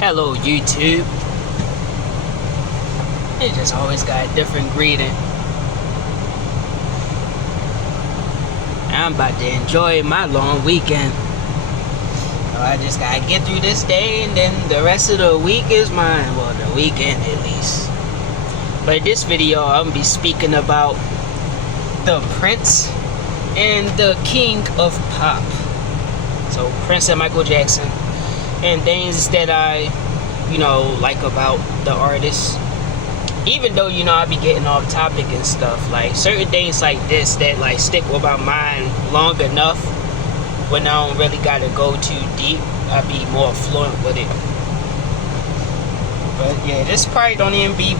Hello YouTube. It just always got a different greeting. I'm about to enjoy my long weekend. So I just gotta get through this day and then the rest of the week is mine. Well, the weekend at least. But in this video I'm gonna be speaking about the Prince and the King of Pop. So Prince and Michael Jackson. And things that I, like about the artist. Even though, I be getting off topic and stuff. Like, certain things like this that, stick with my mind long enough. When I don't really gotta go too deep, I be more fluent with it. But, yeah, this probably don't even be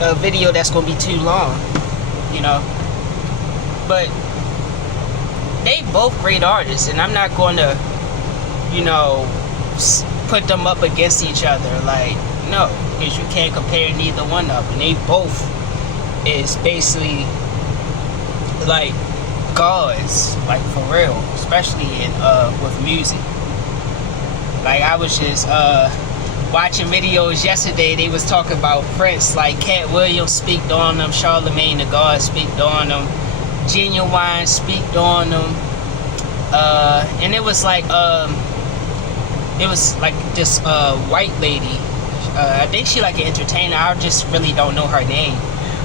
a video that's gonna be too long. But, they both great artists. And I'm not gonna, put them up against each other. No, because you can't compare neither one of them. They both is basically like gods, for real, especially in with music. I was just watching videos yesterday. They was talking about Prince, Cat Williams speaked on them, Charlemagne the God speaked on them, Genuine speaked on them, and it was this white lady. I think she an entertainer. I just really don't know her name.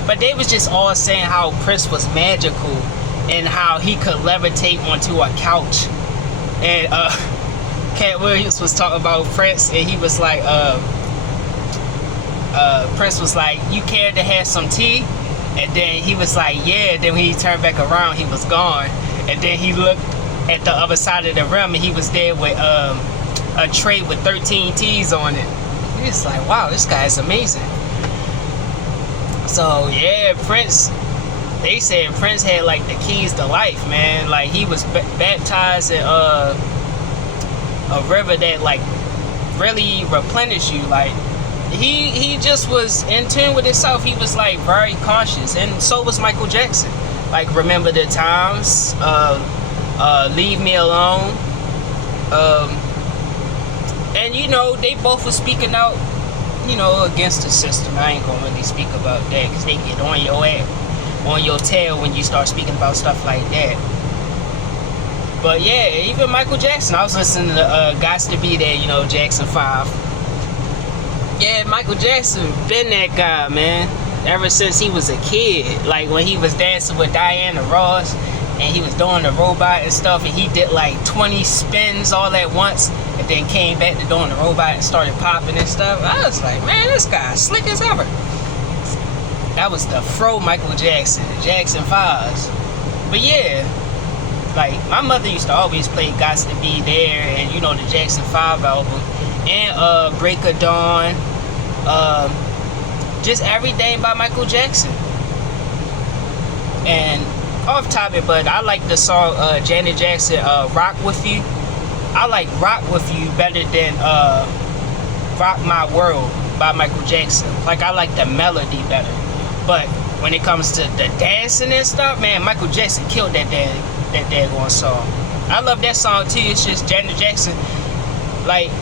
But they was just all saying how Prince was magical and how he could levitate onto a couch. And Cat Williams was talking about Prince, and he was Prince was you care to have some tea? And then he was yeah. Then when he turned back around, he was gone. And then he looked at the other side of the room, and he was there with a tray with 13 teas on it. It's wow, this guy is amazing. So yeah, Prince, they said Prince had the keys to life, man. He was baptized in a river that really replenished you. He just was in tune with himself. He was very conscious, and so was Michael Jackson. Remember the times, leave me alone, and they both were speaking out, against the system. I ain't gonna really speak about that because they get on your ass, on your tail when you start speaking about stuff like that. But yeah, even Michael Jackson, I was listening to Gots to Be There, Jackson 5. Yeah, Michael Jackson been that guy, man, ever since he was a kid. When he was dancing with Diana Ross and he was doing the robot and stuff, and he did 20 spins all at once, and then came back to doing the robot and started popping and stuff. I was man, this guy slick as ever. That was the fro Michael Jackson, the Jackson 5s. But yeah, my mother used to always play Gots to Be There and the Jackson 5 album and Break of Dawn, just everything by Michael Jackson. And off topic, but I like the song Janet Jackson, Rock With You. I like Rock With You better than Rock My World by Michael Jackson. I like the melody better. But when it comes to the dancing and stuff, man, Michael Jackson killed that daggone song. I love that song too. It's just Janet Jackson.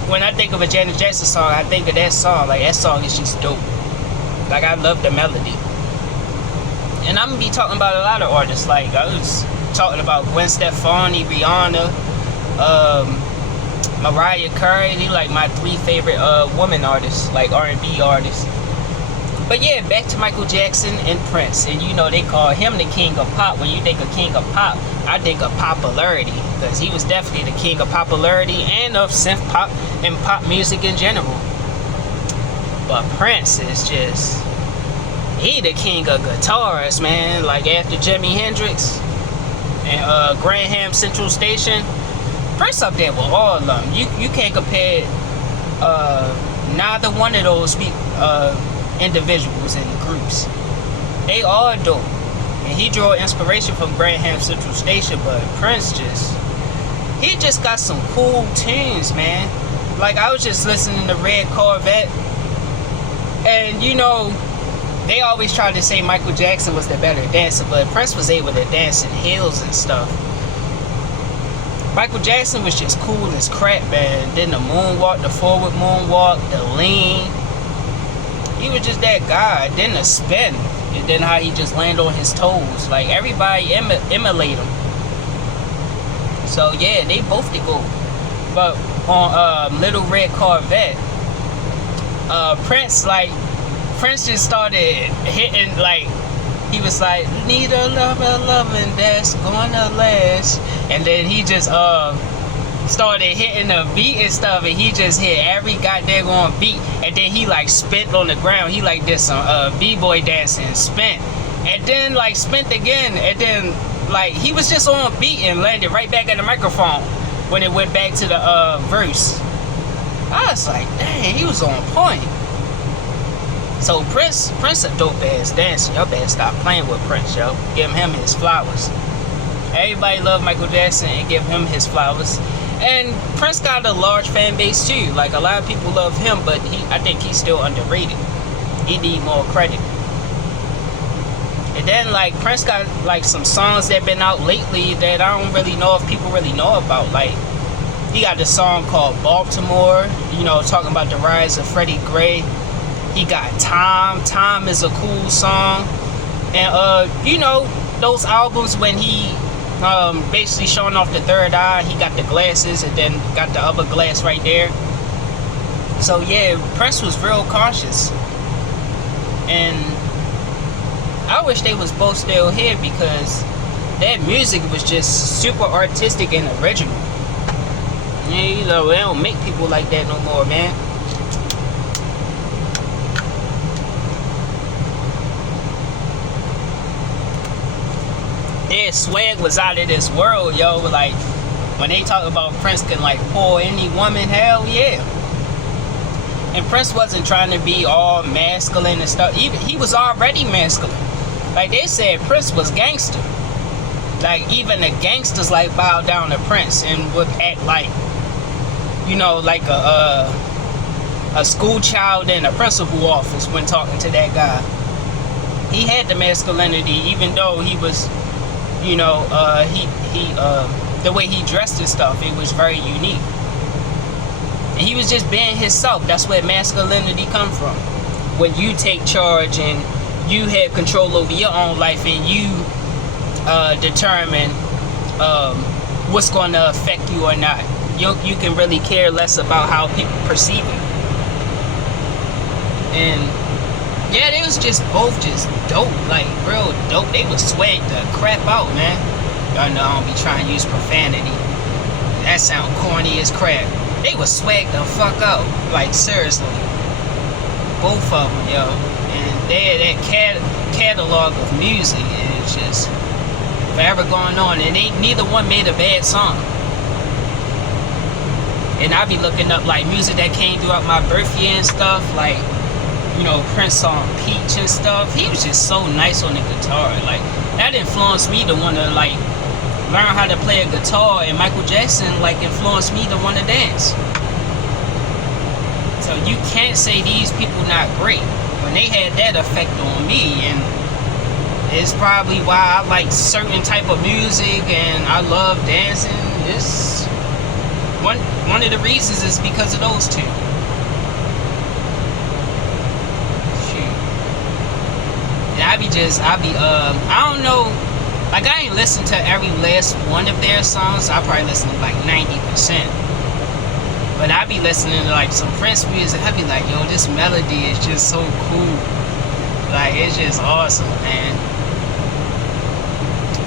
When I think of a Janet Jackson song, I think of that song. That song is just dope. I love the melody. And I'm gonna be talking about a lot of artists. I was talking about Gwen Stefani, Rihanna, Mariah Carey. They my 3 favorite women artists, R&B artists. But yeah, back to Michael Jackson and Prince. And they call him the King of Pop. When you think of King of Pop, I think of popularity, because he was definitely the king of popularity and of synth pop and pop music in general. But Prince is just, he the king of guitars, man. After Jimi Hendrix and Graham Central Station, Prince up there with all of them. You can't compare neither one of those individuals and groups. They all dope. And he drew inspiration from Graham Central Station, but Prince he just got some cool tunes, man. I was just listening to Red Corvette, and they always tried to say Michael Jackson was the better dancer, but Prince was able to dance in heels and stuff. Michael Jackson was just cool as crap, man. Then the moonwalk, the forward moonwalk, the lean. He was just that guy. Then the spin. And then how he just land on his toes. Like, everybody emulate him. So, yeah, they both did go. But on Little Red Corvette, Prince just started hitting, like, he was like, need a loving that's gonna last. And then he just started hitting the beat and stuff, and he just hit every goddamn on beat. And then he like spent on the ground. He like did some b-boy dancing, spent, and then like spent again, and then like he was just on beat and landed right back at the microphone when it went back to the verse. I was like, dang, he was on point. So Prince a dope ass dancer. Y'all better stop playing with Prince, yo. Give him his flowers. Everybody love Michael Jackson and give him his flowers. And Prince got a large fan base too. Like, a lot of people love him, but I think he's still underrated. He need more credit. And then like Prince got like some songs that been out lately that I don't really know if people really know about. Like, he got this song called Baltimore, you know, talking about the rise of Freddie Gray. He got Time. Time is a cool song. And you know, those albums when he basically showing off the third eye, he got the glasses and then got the other glass right there. So yeah, Prince was real cautious. And I wish they was both still here, because that music was just super artistic and original. Yeah, you know, they don't make people like that no more, man. Their swag was out of this world, yo. Like, when they talk about Prince can like pull any woman, hell yeah. And Prince wasn't trying to be all masculine and stuff. Even he was already masculine. Like, they said Prince was gangster. Like, even the gangsters like bowed down to Prince and would act like, you know, like a school child in a principal office when talking to that guy. He had the masculinity, even though he was, you know, the way he dressed and stuff, it was very unique. And he was just being himself. That's where masculinity come from. When you take charge and you have control over your own life, and you determine what's going to affect you or not. You can really care less about how people perceive it. And yeah, they was just both just dope, like real dope. They was swag the crap out, man. Y'all know I don't be trying to use profanity. That sound corny as crap. They was swag the fuck out, like seriously. Both of them, yo. And they had that catalog of music, and it's just forever going on. And neither one made a bad song. And I be looking up like music that came throughout my birth year and stuff, like, you know, Prince song Peach and stuff. He was just so nice on the guitar. Like, that influenced me to want to like learn how to play a guitar, and Michael Jackson like influenced me to want to dance. So you can't say these people not great when they had that effect on me. And it's probably why I like certain type of music and I love dancing. It's one of the reasons is because of those two. I don't know, like, I ain't listened to every last one of their songs. I probably listen to like 90%. But I be listening to like some Prince music. I be like, yo, this melody is just so cool. Like, it's just awesome, man.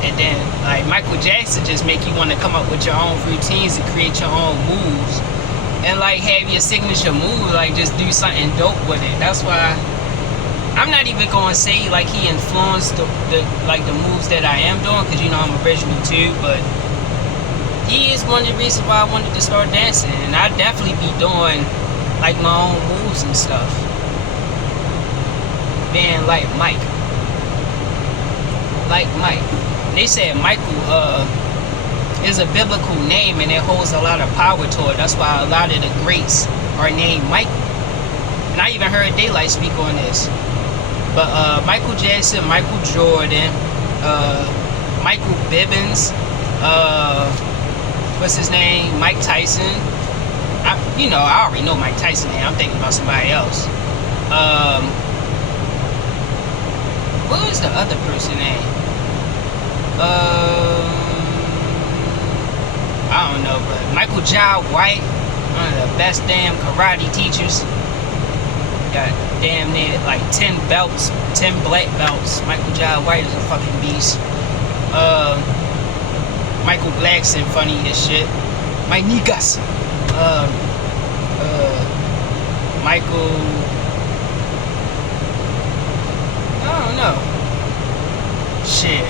And then like Michael Jackson just make you want to come up with your own routines and create your own moves. And like have your signature move, like just do something dope with it. That's why I'm not even going to say like he influenced the moves that I am doing, because you know I'm original too, but he is one of the reasons why I wanted to start dancing. And I definitely be doing like my own moves and stuff, being like Mike. They said Michael is a biblical name, and it holds a lot of power to it. That's why a lot of the greats are named Michael. And I even heard Daylight speak on this. But Michael Jackson, Michael Jordan, Michael Bibbins, what's his name? Mike Tyson. I already know Mike Tyson name. I'm thinking about somebody else. What was the other person name? I don't know, but Michael Jai White, one of the best damn karate teachers. Got damn near like 10 belts, 10 black belts. Michael Jai White is a fucking beast. Michael Blackson, funny as shit. Mike Nigas. Michael, I don't know. Shit.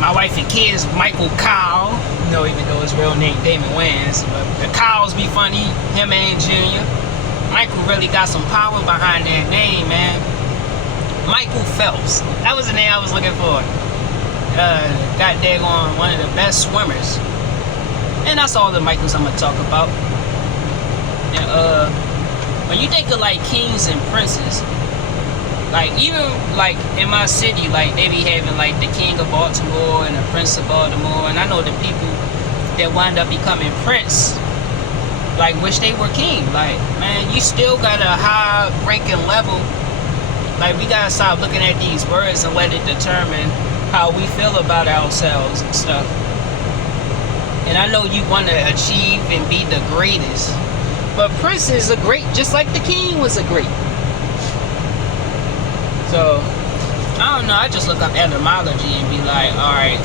My wife and kids, Michael Kyle. Don't even know his real name, Damon Wayans. But the Kyles be funny. Him and Junior. Michael really got some power behind that name, man. Michael Phelps. That was the name I was looking for. Got daggone one of the best swimmers. And that's all the Michaels I'm gonna talk about. And, when you think of like kings and princes, like even like in my city, like they be having like the king of Baltimore and the prince of Baltimore, and I know the people that wind up becoming prince, like wish they were king. Like, man, you still got a high ranking level. Like, we gotta stop looking at these words and let it determine how we feel about ourselves and stuff. And I know you want to achieve and be the greatest, but princes are great just like the king was a great. So I don't know, I just look up etymology and be like, alright,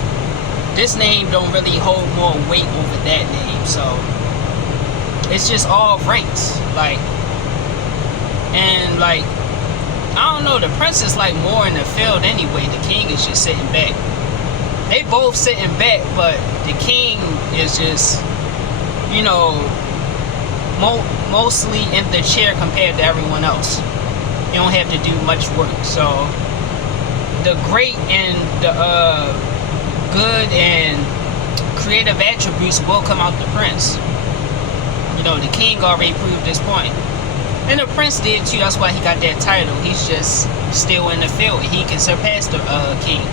this name don't really hold more weight over that name. So it's just all ranks. Like, and like, I don't know, the prince is like more in the field anyway. The king is just sitting back. They both sitting back, but the king is just, you know, mostly in the chair compared to everyone else. You don't have to do much work. So the great and the good and creative attributes will come out the prince. You know, the king already proved this point. And the prince did too. That's why he got that title. He's just still in the field. He can surpass the king.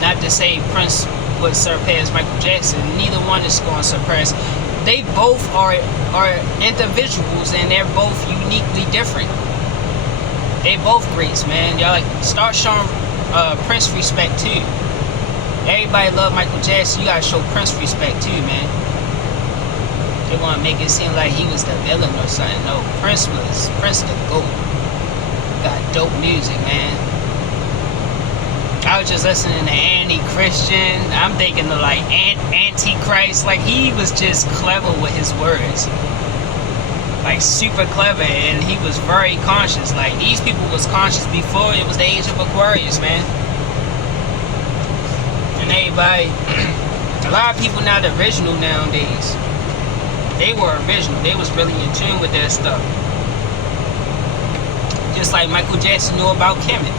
Not to say Prince would surpass Michael Jackson. Neither one is going to surpass. They both are individuals, and they're both uniquely different. They both greats, man. Y'all like start showing Prince respect too. Everybody love Michael Jackson. You gotta show Prince respect too, man. They want to make it seem like he was the villain or something. No, Prince the GOAT. Got dope music, man. I was just listening to Anti-Christian. I'm thinking of like Antichrist. Like, he was just clever with his words. Like, super clever, and he was very conscious. Like, these people was conscious before it was the age of Aquarius, man. And everybody, a lot of people not original nowadays. They were original. They was really in tune with their stuff. Just like Michael Jackson knew about Kemet.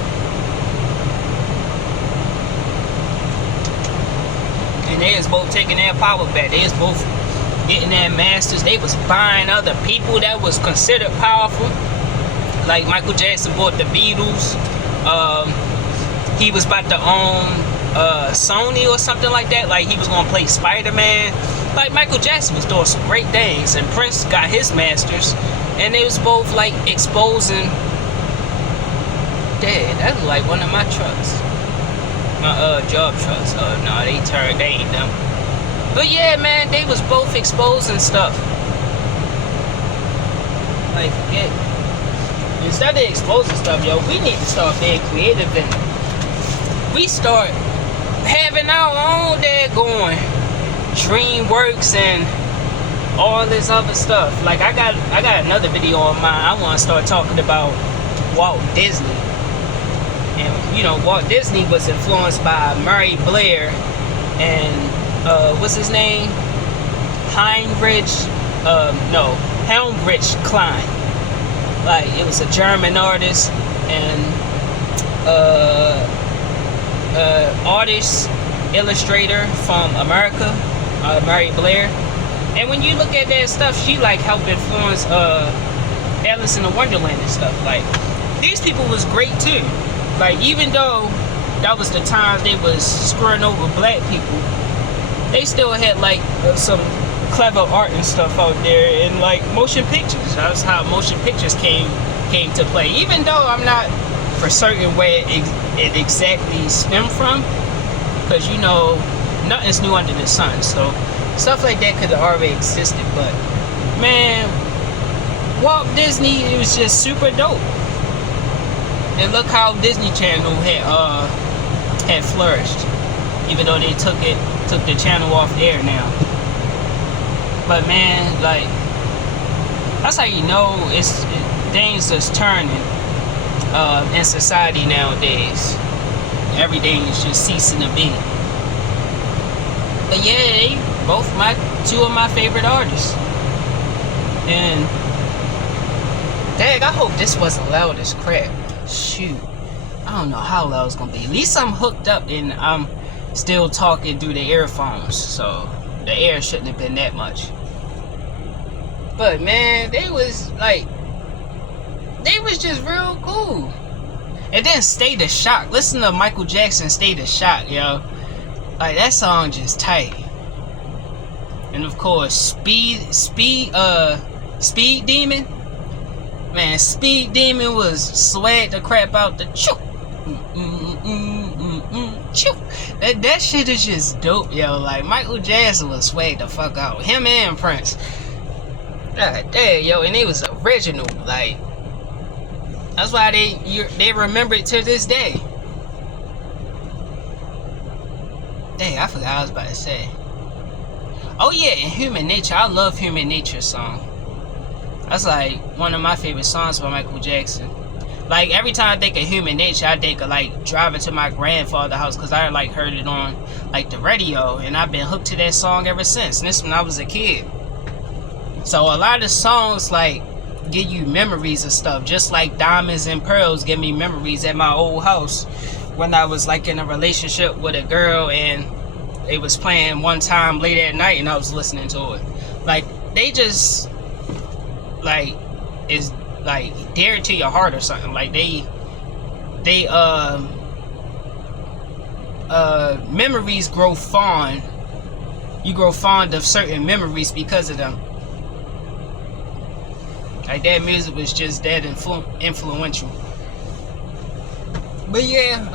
And they was both taking their power back. They was both getting their masters. They was buying other people that was considered powerful. Like Michael Jackson bought the Beatles. He was about to own Sony or something like that. Like, he was gonna play Spider-Man. Like, Michael Jackson was doing some great things, and Prince got his masters, and they was both like exposing. Dad, that's like one of my trucks. My job trucks. No, they ain't them. But yeah, man, they was both exposing stuff. Like, forget. Instead of exposing stuff, yo, we need to start being creative, and we start having our own daggone DreamWorks and all this other stuff. Like, I got another video on mine. I want to start talking about Walt Disney. And, you know, Walt Disney was influenced by Murray Blair and, what's his name? Heinrich Klein. Like, it was a German artist and, artist, illustrator from America, Murray Blair. And when you look at that stuff, she, like, helped influence, Alice in the Wonderland and stuff. Like, these people was great, too. Like, even though that was the times they was screwing over black people, they still had like some clever art and stuff out there, and like motion pictures. That's how motion pictures came to play. Even though I'm not for certain where it exactly stemmed from, because you know nothing's new under the sun. So stuff like that could have already existed. But man, Walt Disney, it was just super dope. And look how Disney Channel had flourished, even though they took the channel off air now. But man, like, that's how you know things is turning in society nowadays. Everything is just ceasing to be. But yeah, they both two of my favorite artists. And dang, I hope this wasn't loud as crap. Shoot, I don't know how loud it's gonna be. At least I'm hooked up and I'm still talking through the earphones, so the air shouldn't have been that much. But man, they was just real cool. And then State of Shock. Listen to Michael Jackson State of Shock, yo. Like, that song just tight. And of course, Speed Demon. Man, Speed Demon was swag the crap out the choo. Choo. That shit is just dope, yo. Like, Michael Jackson was swag the fuck out. Him and Prince. God damn, yo, and it was original. Like, that's why they remember it to this day. Dang, I forgot what I was about to say. Oh yeah, and Human Nature. I love Human Nature song. That's like one of my favorite songs by Michael Jackson. Like, every time I think of Human Nature, I think of like driving to my grandfather's house, because I like heard it on like the radio, and I've been hooked to that song ever since. And this when I was a kid. So a lot of songs like give you memories of stuff, just like Diamonds and Pearls give me memories at my old house when I was like in a relationship with a girl, and it was playing one time late at night and I was listening to it. Like, they just like is like dear to your heart or something. Like they memories grow fond. You grow fond of certain memories because of them. Like, that music was just that influential. But yeah,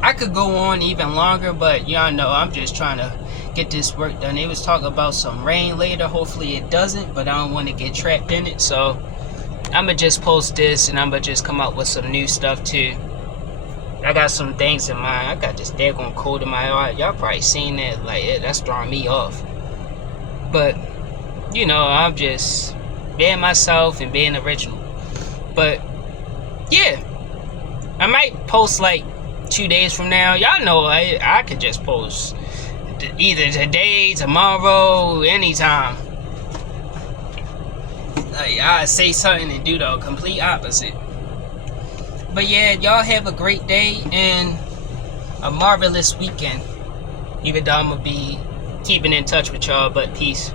I could go on even longer, but y'all know I'm just trying to get this work done. They was talking about some rain later. Hopefully it doesn't, but I don't want to get trapped in it. So I'ma just post this, and I'ma just come up with some new stuff too. I got some things in mind. I got this daggone cold in my eye. Y'all probably seen that. Like, that's throwing me off. But you know, I'm just being myself and being original. But yeah, I might post like 2 days from now. Y'all know I could just post either today, tomorrow, anytime. Like, I say something and do the complete opposite. But yeah, y'all have a great day and a marvelous weekend. Even though I'm gonna be keeping in touch with y'all, but peace.